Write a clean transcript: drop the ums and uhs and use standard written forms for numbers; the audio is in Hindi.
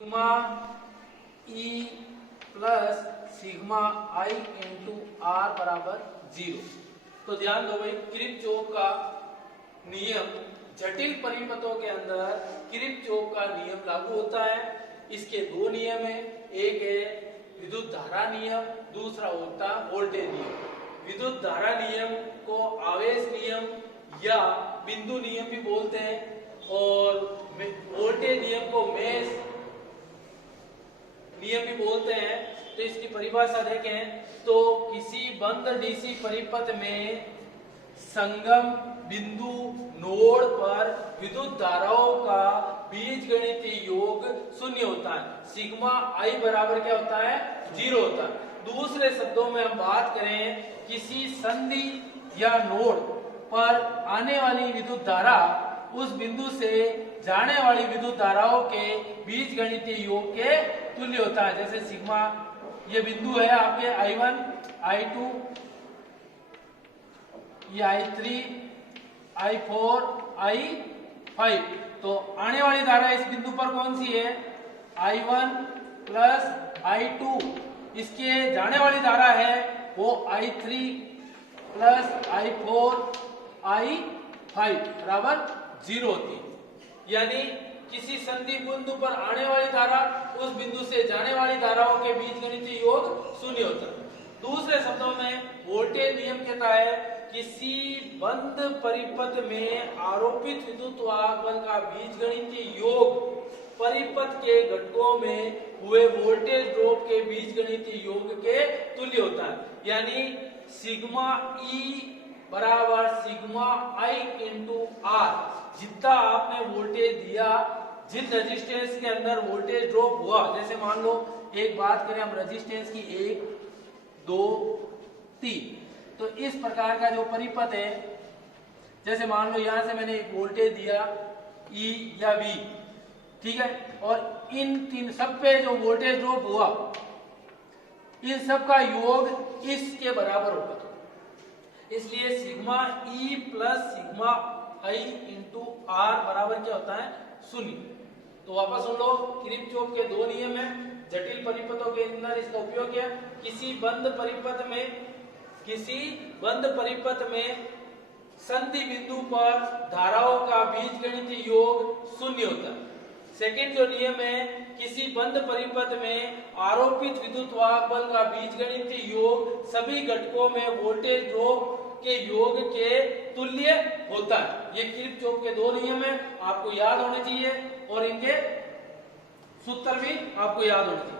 Sigma E plus sigma I into R बराबर 0। तो ध्यान दो भाई, किरचॉफ का नियम जटिल परिपथों के अंदर किरचॉफ का नियम लागू होता है। इसके दो नियम है, एक है विद्युत धारा नियम, दूसरा होता वोल्टेज नियम। विद्युत धारा नियम को आवेश नियम या बिंदु नियम भी बोलते हैं और वोल्टेज नियम को मेष नियम भी बोलते हैं। तो इसकी परिभाषा देखें तो किसी बंद डीसी परिपथ में संगम बिंदु नोड पर विद्युत धाराओं का बीजगणितीय योग शून्य होता है। सिग्मा आई बराबर क्या होता है? 0 होता है। दूसरे शब्दों में हम बात करें, किसी संधि या नोड पर आने वाली विद्युत धारा उस बिंदु से जाने वाली विद्युत धाराओं के बीजगणितीय योग के तुल्य होता है। जैसे सिग्मा, ये बिंदु है आपके I1, I2, ये I3, I4, I5। तो आने वाली धारा इस बिंदु पर कौन सी है? I1 plus I2। इसके जाने वाली धारा है वो I3 प्लस I4, I5 बराबर 0 होती है। यानी किसी संधि बिंदु पर आने वाली धारा उस बिंदु से जाने वाली धाराओं के बीजगणितीय योग शून्य होता है। दूसरे शब्दों में वोल्टेज नियम कहता है किसी बंद परिपथ में आरोपित विद्युत वाहक बल का बीजगणितीय योग परिपथ के घटकों में हुए वोल्टेज ड्रॉप के बीजगणितीय योग के तुल्य होता है। यानी सिग्मा ई बराबर सिग्मा आई इंटू आर। जितना आपने वोल्टेज दिया, जिन रेजिस्टेंस के अंदर वोल्टेज ड्रॉप हुआ, जैसे मान लो एक बात करें हम रेजिस्टेंस की 1, 2, 3, तो इस प्रकार का जो परिपथ है, जैसे मान लो यहां से मैंने एक वोल्टेज दिया E या V, ठीक है, और इन तीन सब पे जो वोल्टेज ड्रॉप हुआ, इन सब का योग इसके बराबर होगा। इसलिए sigma E plus sigma I into R बराबर क्या होता है? 0। तो वापस सुन लो, किरचॉफ के दो नियम हैं जटिल परिपथों के अंदर इसका उपयोग किया। किसी बंद परिपथ में संधि बिंदु पर धाराओं का बीजगणितीय योग 0 होता है। सेकेंड जो नियम है, किसी बंद परिपथ में आरोपित विद्युत वाहक बल का बीजगणितीय योग सभी घटकों में वोल्टेज ड्रॉप के योग के तुल्य होता है। ये किरचॉफ के दो नियम है, आपको याद होने चाहिए और इनके सूत्र भी आपको याद होने चाहिए।